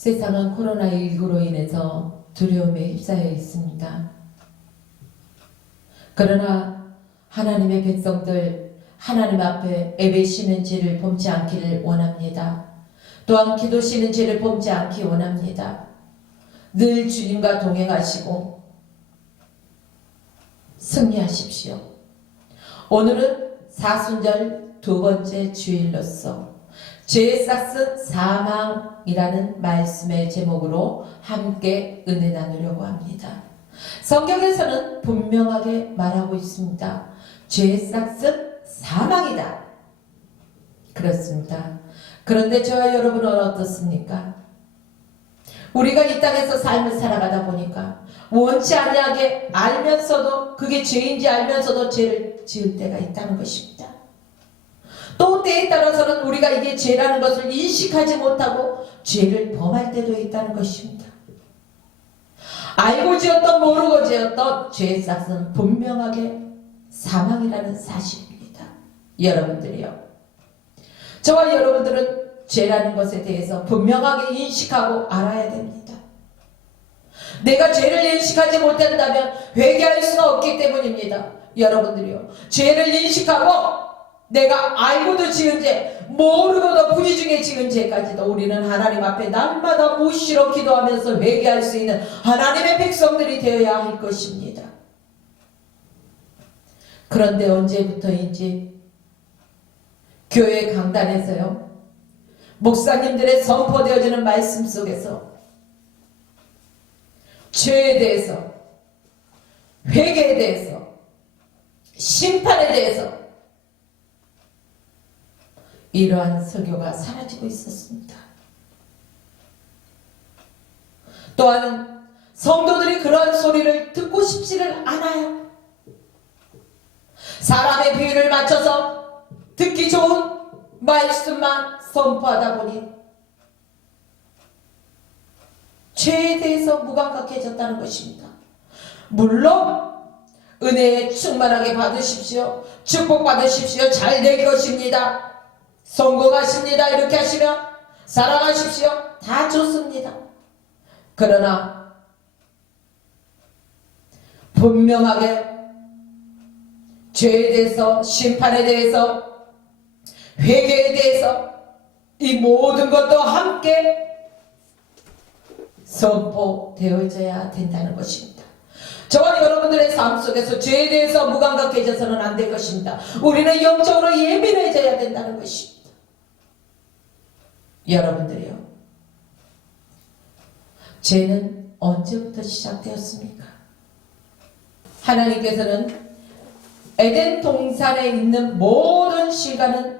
세상은 코로나19로 인해서 두려움에 휩싸여 있습니다. 그러나 하나님의 백성들 하나님 앞에 예배시는 죄를 범치 않기를 원합니다. 또한 기도시는 죄를 범치 않기 원합니다. 늘 주님과 동행하시고 승리하십시오. 오늘은 사순절 두 번째 주일로서 죄의 싹은 사망이라는 말씀의 제목으로 함께 은혜 나누려고 합니다. 성경에서는 분명하게 말하고 있습니다. 죄의 싹은 사망이다. 그렇습니다. 그런데 저와 여러분은 어떻습니까? 우리가 이 땅에서 삶을 살아가다 보니까 원치 아니하게 알면서도 그게 죄인지 알면서도 죄를 지을 때가 있다는 것입니다. 또 때에 따라서는 우리가 이게 죄라는 것을 인식하지 못하고 죄를 범할 때도 있다는 것입니다. 알고 지었던 모르고 지었던 죄의 싹은 분명하게 사망이라는 사실입니다. 여러분들이요. 저와 여러분들은 죄라는 것에 대해서 분명하게 인식하고 알아야 됩니다. 내가 죄를 인식하지 못한다면 회개할 수가 없기 때문입니다. 여러분들이요. 죄를 인식하고 내가 알고도 지은 죄, 모르고도 부지 중에 지은 죄까지도 우리는 하나님 앞에 날마다 무시로 기도하면서 회개할 수 있는 하나님의 백성들이 되어야 할 것입니다. 그런데 언제부터인지 교회 강단에서요. 목사님들의 선포되어지는 말씀 속에서 죄에 대해서 회개에 대해서 심판에 대해서 이러한 설교가 사라지고 있었습니다. 또한 성도들이 그러한 소리를 듣고 싶지를 않아요. 사람의 비유를 맞춰서 듣기 좋은 말씀만 선포하다 보니 죄에 대해서 무감각해졌다는 것입니다. 물론 은혜에 충만하게 받으십시오. 축복 받으십시오. 잘 될 것입니다. 성공하십니다. 이렇게 하시면 사랑하십시오. 다 좋습니다. 그러나 분명하게 죄에 대해서 심판에 대해서 회개에 대해서 이 모든 것도 함께 선포되어져야 된다는 것입니다. 저와 여러분들의 삶 속에서 죄에 대해서 무감각해져서는 안 될 것입니다. 우리는 영적으로 예민해져야 된다는 것입니다. 여러분들이요. 죄는 언제부터 시작되었습니까? 하나님께서는 에덴 동산에 있는 모든 실과는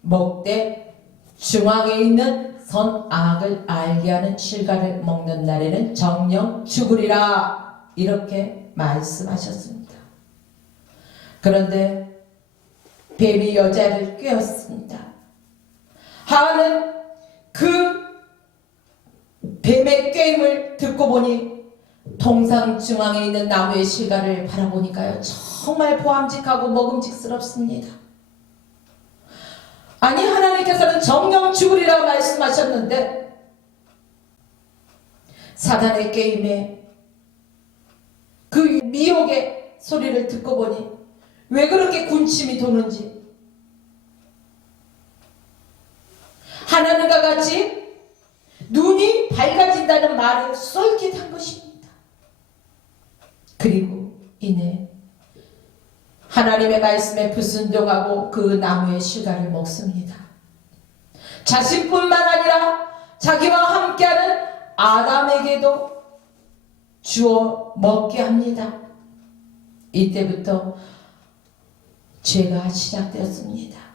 먹되 중앙에 있는 선악을 알게 하는 실과를 먹는 날에는 정령 죽으리라 이렇게 말씀하셨습니다. 그런데 뱀이 여자를 꿰었습니다. 하와는 그 뱀의 꿰임을 듣고 보니 동상 중앙에 있는 나무의 실과를 바라보니까요 정말 보암직하고 먹음직스럽습니다. 아니 하나님께서는 정령 죽으리라 말씀하셨는데 사단의 게임에 그 미혹의 소리를 듣고 보니 왜 그렇게 군침이 도는지 하나님과 같이 눈이 밝아진다는 말에 쏠깃한 것입니다. 그리고 이내 하나님의 말씀에 불순종하고 그 나무의 실과를 먹습니다. 자신뿐만 아니라 자기와 함께하는 아담에게도 주어 먹게 합니다. 이때부터 죄가 시작되었습니다.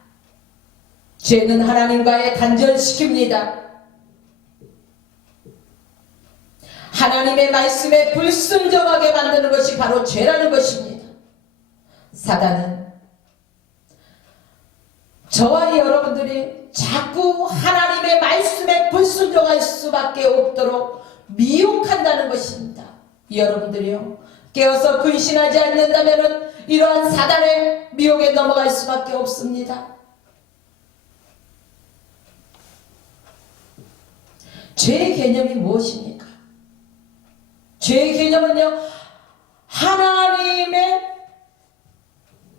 죄는 하나님과의 단절시킵니다. 하나님의 말씀에 불순종하게 만드는 것이 바로 죄라는 것입니다. 사단은 저와 여러분들이 자꾸 하나님의 말씀에 불순종할 수밖에 없도록 미혹한다는 것입니다. 여러분들이요. 깨어서 근신하지 않는다면 이러한 사단의 미혹에 넘어갈 수밖에 없습니다. 죄의 개념이 무엇입니까? 죄의 개념은요, 하나님의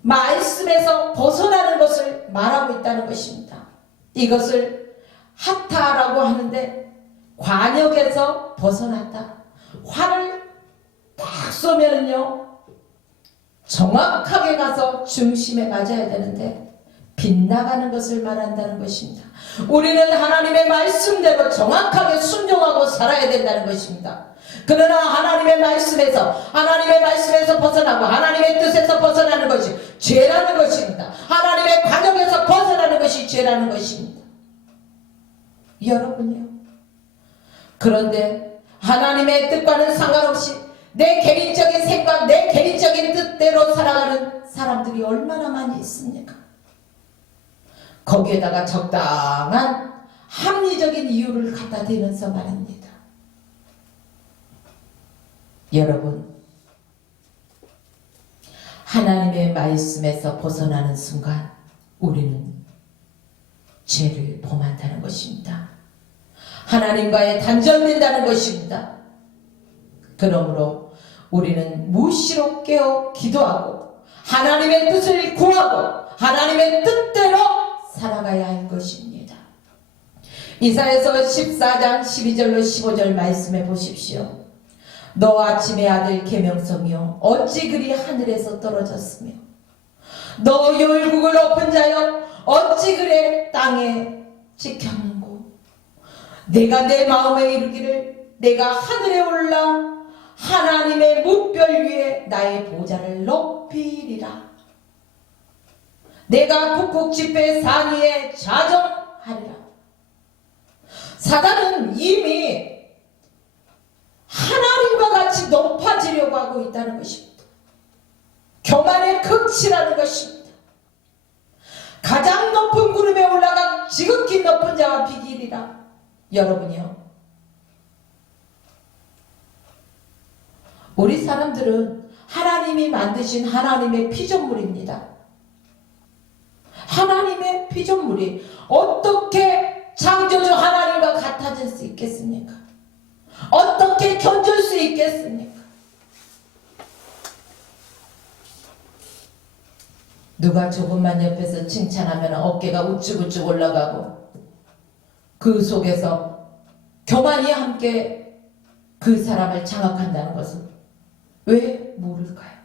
말씀에서 벗어나는 것을 말하고 있다는 것입니다. 이것을 하타라고 하는데 관역에서 벗어났다. 화를 딱 쏘면은요 정확하게 가서 중심에 맞아야 되는데 빗나가는 것을 말한다는 것입니다. 우리는 하나님의 말씀대로 정확하게 순종하고 살아야 된다는 것입니다. 그러나 하나님의 말씀에서 하나님의 말씀에서 벗어나고 하나님의 뜻에서 벗어나는 것이 죄라는 것입니다. 하나님의 관역에서 벗어나는 것이 죄라는 것입니다. 여러분요. 그런데 하나님의 뜻과는 상관없이 내 개인적인 생각, 내 개인적인 뜻대로 살아가는 사람들이 얼마나 많이 있습니까? 거기에다가 적당한 합리적인 이유를 갖다 대면서 말합니다. 여러분, 하나님의 말씀에서 벗어나는 순간 우리는 죄를 범한다는 것입니다. 하나님과의 단절된다는 것입니다. 그러므로 우리는 무시로 깨어 기도하고 하나님의 뜻을 구하고 하나님의 뜻대로 살아가야 할 것입니다. 이사에서 14장 12절로 15절 말씀해 보십시오. 너 아침의 아들 계명성이여 어찌 그리 하늘에서 떨어졌으며 너 열국을 엎은 자여 어찌 그래 땅에 찍혔는고 내가 내 마음에 이르기를 내가 하늘에 올라 하나님의 무별 위에 나의 보좌를 높이리라 내가 북극 집회 산 위에 자정하리라 사단은 이미 하나님과 같이 높아지려고 하고 있다는 것입니다. 교만의 극치라는 것입니다. 가장 높은 구름에 올라가 지극히 높은 자와 비기리라. 여러분이요. 우리 사람들은 하나님이 만드신 하나님의 피조물입니다. 하나님의 피조물이 어떻게 창조주 하나님과 같아질 수 있겠습니까? 어떻게 견줄 수 있겠습니까? 누가 조금만 옆에서 칭찬하면 어깨가 우측우측 올라가고 그 속에서 교만이 함께 그 사람을 장악한다는 것은 왜 모를까요?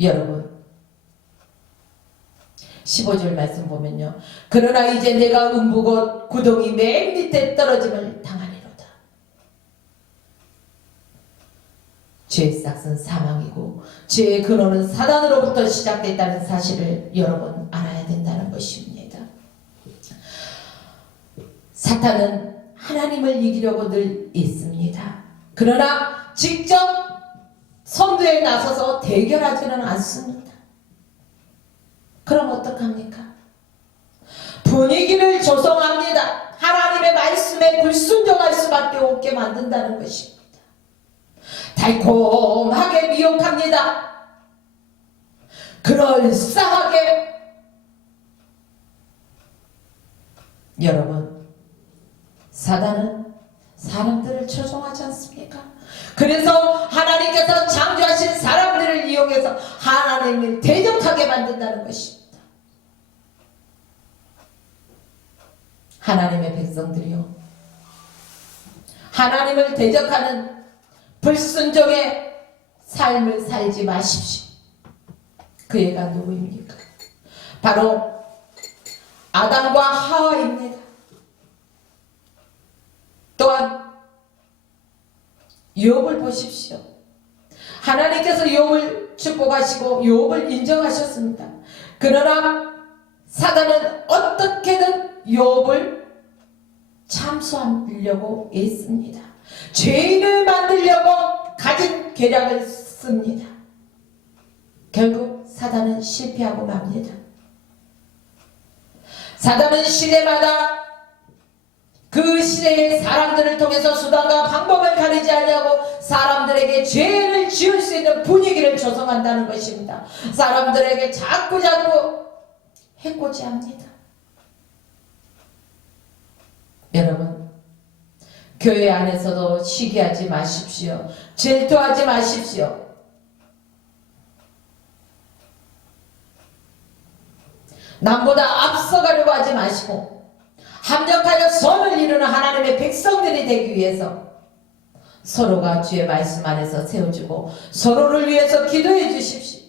여러분 15절 말씀 보면요. 그러나 이제 내가 음부고 구덩이 맨 밑에 떨어짐을 당하리로다. 죄의 싹은 사망이고 죄의 근원은 사단으로부터 시작됐다는 사실을 여러분 알아야 된다는 것입니다. 사탄은 하나님을 이기려고 늘 있습니다. 그러나 직접 선두에 나서서 대결하지는 않습니다. 그럼 어떡합니까? 분위기를 조성합니다. 하나님의 말씀에 불순종할 수밖에 없게 만든다는 것입니다. 달콤하게 미혹합니다. 그럴싸하게 여러분 사단은 사람들을 조종하지 않습니까? 그래서 하나님께서 창조하신 사람들을 이용해서 하나님을 대적하게 만든다는 것입니다. 하나님의 백성들이요. 하나님을 대적하는 불순종의 삶을 살지 마십시오. 그 애가 누구입니까? 바로 아담과 하와입니다. 또한 욥을 보십시오. 하나님께서 욥을 축복하시고 욥을 인정하셨습니다. 그러나 사단은 어떻게든 욥을 참수하려고 애씁니다. 죄인을 만들려고 가진 계략을 씁니다. 결국 사단은 실패하고 맙니다. 사단은 시대마다 그 시대의 사람들을 통해서 수단과 방법을 가리지 않냐고 사람들에게 죄를 지을 수 있는 분위기를 조성한다는 것입니다. 사람들에게 자꾸 자꾸 해코지 합니다. 여러분 교회 안에서도 시기하지 마십시오. 질투하지 마십시오. 남보다 앞서가려고 하지 마시고 합력하여 선을 이루는 하나님의 백성들이 되기 위해서 서로가 주의 말씀 안에서 세워주고 서로를 위해서 기도해 주십시오.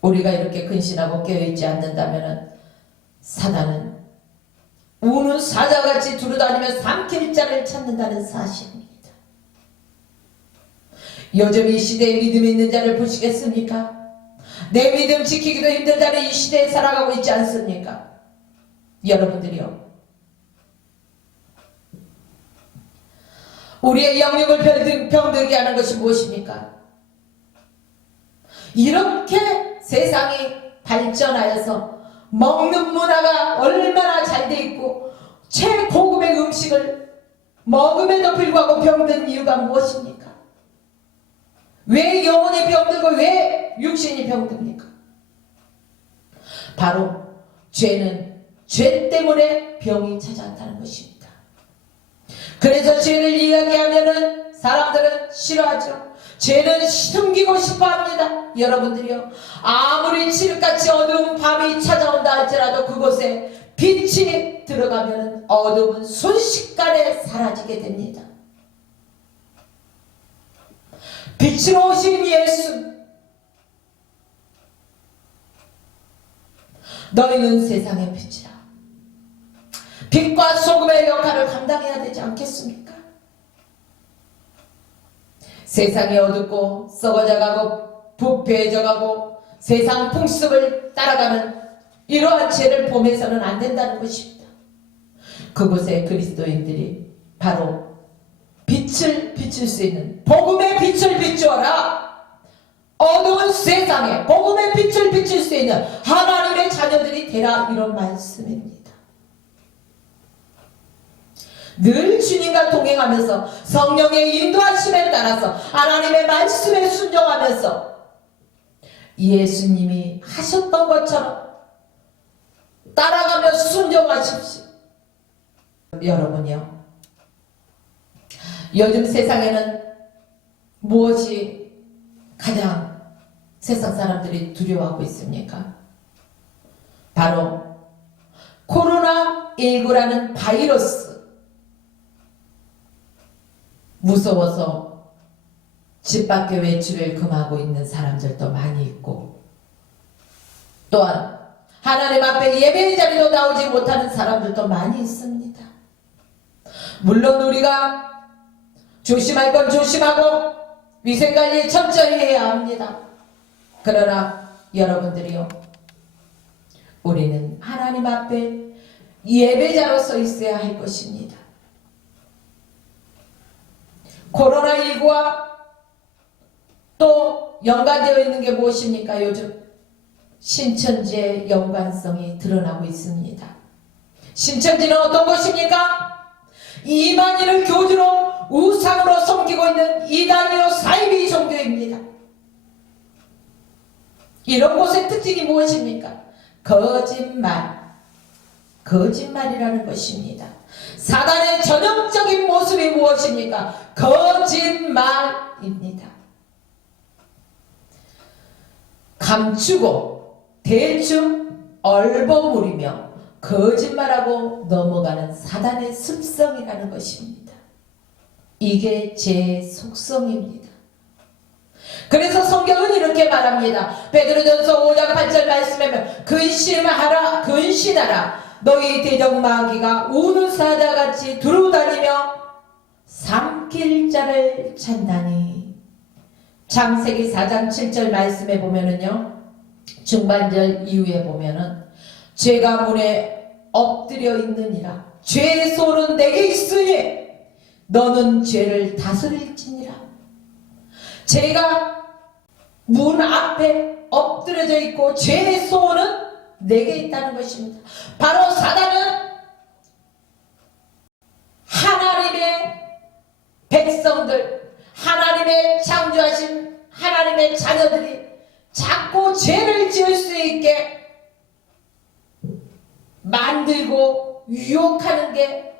우리가 이렇게 근신하고 깨어있지 않는다면 사단은 우는 사자같이 두루다니며 삼킬 자를 찾는다는 사실입니다. 요즘 이 시대에 믿음 있는 자를 보시겠습니까? 내 믿음 지키기도 힘든 자는 이 시대에 살아가고 있지 않습니까? 여러분들이요. 우리의 영역을 병들, 병들게 하는 것이 무엇입니까? 이렇게 세상이 발전하여서 먹는 문화가 얼마나 잘 돼 있고 최고급의 음식을 먹음에도 불구하고 병든 이유가 무엇입니까? 왜 영혼이 병들고 왜 육신이 병듭니까? 바로 죄는 죄 때문에 병이 찾아왔다는 것입니다. 그래서 죄를 이야기하면은 사람들은 싫어하죠. 죄는 숨기고 싶어 합니다. 여러분들이요. 아무리 칠흑같이 어두운 밤이 찾아온다 할지라도 그곳에 빛이 들어가면 어둠은 순식간에 사라지게 됩니다. 빛으로 오신 예수. 너희는 세상의 빛이라. 빛과 소금의 역할을 감당해야 되지 않겠습니까? 세상이 어둡고 썩어져가고 부패해져가고 세상 풍습을 따라가는 이러한 죄를 범해서는 안 된다는 것입니다. 그곳에 그리스도인들이 바로 빛을 비출 수 있는 복음의 빛을 비추어라. 어두운 세상에 복음의 빛을 비출 수 있는 하나님의 자녀들이 되라 이런 말씀입니다. 늘 주님과 동행하면서 성령의 인도하심에 따라서 하나님의 말씀에 순종하면서 예수님이 하셨던 것처럼 따라가며 순종하십시오. 여러분요. 요즘 세상에는 무엇이 가장 세상 사람들이 두려워하고 있습니까? 바로 코로나19라는 바이러스. 무서워서 집 밖에 외출을 금하고 있는 사람들도 많이 있고, 또한 하나님 앞에 예배의 자리도 나오지 못하는 사람들도 많이 있습니다. 물론 우리가 조심할 건 조심하고 위생관리 철저히 해야 합니다. 그러나 여러분들이요. 우리는 하나님 앞에 예배자로서 있어야 할 것입니다. 코로나19와 또 연관되어 있는 게 무엇입니까? 요즘 신천지의 연관성이 드러나고 있습니다. 신천지는 어떤 것입니까? 이만희를 교주로 우상으로 섬기고 있는 이단이요 사이비 종교입니다. 이런 곳의 특징이 무엇입니까? 거짓말. 거짓말이라는 것입니다. 사단의 전형적인 모습이 무엇입니까? 거짓말입니다. 감추고 대충 얼버무리며 거짓말하고 넘어가는 사단의 습성이라는 것입니다. 이게 제 속성입니다. 그래서 성경은 이렇게 말합니다. 베드로전서 5장 8절 말씀에 보면 근심하라 근신하라 너희 대적 마귀가 우는 사자같이 두루다니며 삼킬 자를 찾나니 창세기 4장 7절 말씀에 보면은요 중반절 이후에 보면은 죄가 문에 엎드려 있느니라 죄의 소는 내게 있으니 너는 죄를 다스릴지니라 죄가 문 앞에 엎드려져 있고 죄의 소는 내게 있다는 것입니다. 바로 사단은 하나님의 백성들, 하나님의 창조하신 하나님의 자녀들이 자꾸 죄를 지을 수 있게 만들고 유혹하는 게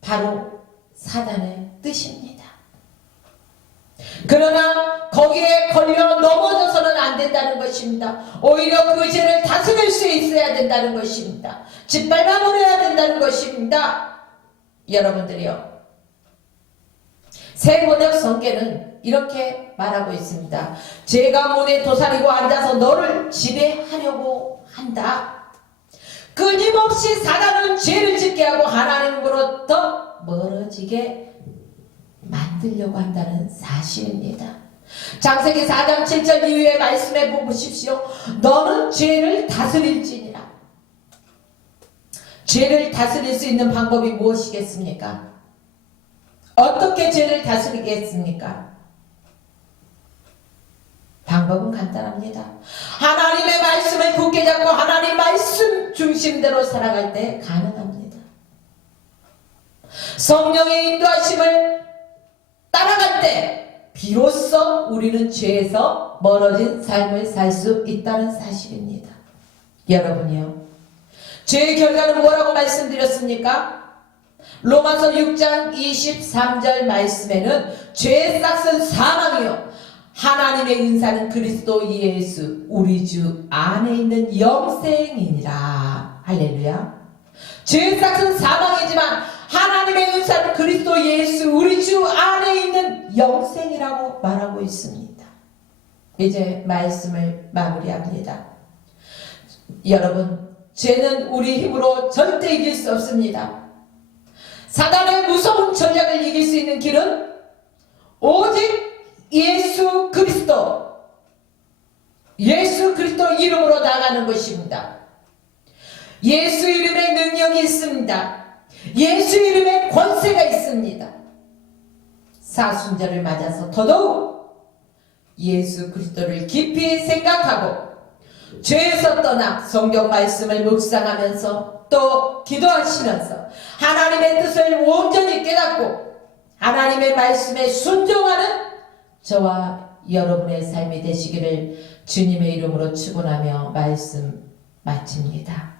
바로 사단의 뜻입니다. 그러나 거기에 걸려 넘어져서는 안 된다는 것입니다. 오히려 그 죄를 다스릴 수 있어야 된다는 것입니다. 짓밟아 버려 야 된다는 것입니다. 여러분들이요. 세번역 성계는 이렇게 말하고 있습니다. 죄가 문에 도사리고 앉아서 너를 지배하려고 한다. 끊임없이 사단은 죄를 짓게 하고 하나님으로부터 멀어지게 만들려고 한다는 사실입니다. 장세기 4장 7절 이후의 말씀에 보십시오. 너는 죄를 다스릴지니라. 죄를 다스릴 수 있는 방법이 무엇이겠습니까? 어떻게 죄를 다스리겠습니까? 방법은 간단합니다. 하나님의 말씀을 굳게 중심대로 살아갈 때 가능합니다. 성령의 인도하심을 따라갈 때 비로소 우리는 죄에서 멀어진 삶을 살 수 있다는 사실입니다. 여러분이요. 죄의 결과는 뭐라고 말씀드렸습니까? 로마서 6장 23절 말씀에는 죄의 싹은 사망이요 하나님의 은사는 그리스도 예수 우리 주 안에 있는 영생이니라 할렐루야. 죄의 싹은 사망이지만 하나님의 은사는 그리스도 예수 우리 주 안에 있는 영생이라고 말하고 있습니다. 이제 말씀을 마무리합니다. 여러분 죄는 우리 힘으로 절대 이길 수 없습니다. 사단의 무서운 전략을 이길 수 있는 길은 오직 예수 그리스도 예수 그리스도 이름으로 나가는 것입니다. 예수 이름에 능력이 있습니다. 예수 이름에 권세가 있습니다. 사순절을 맞아서 더더욱 예수 그리스도를 깊이 생각하고 죄에서 떠나 성경 말씀을 묵상하면서 또 기도하시면서 하나님의 뜻을 온전히 깨닫고 하나님의 말씀에 순종하는 저와 여러분의 삶이 되시기를 주님의 이름으로 축원하며 말씀 마칩니다.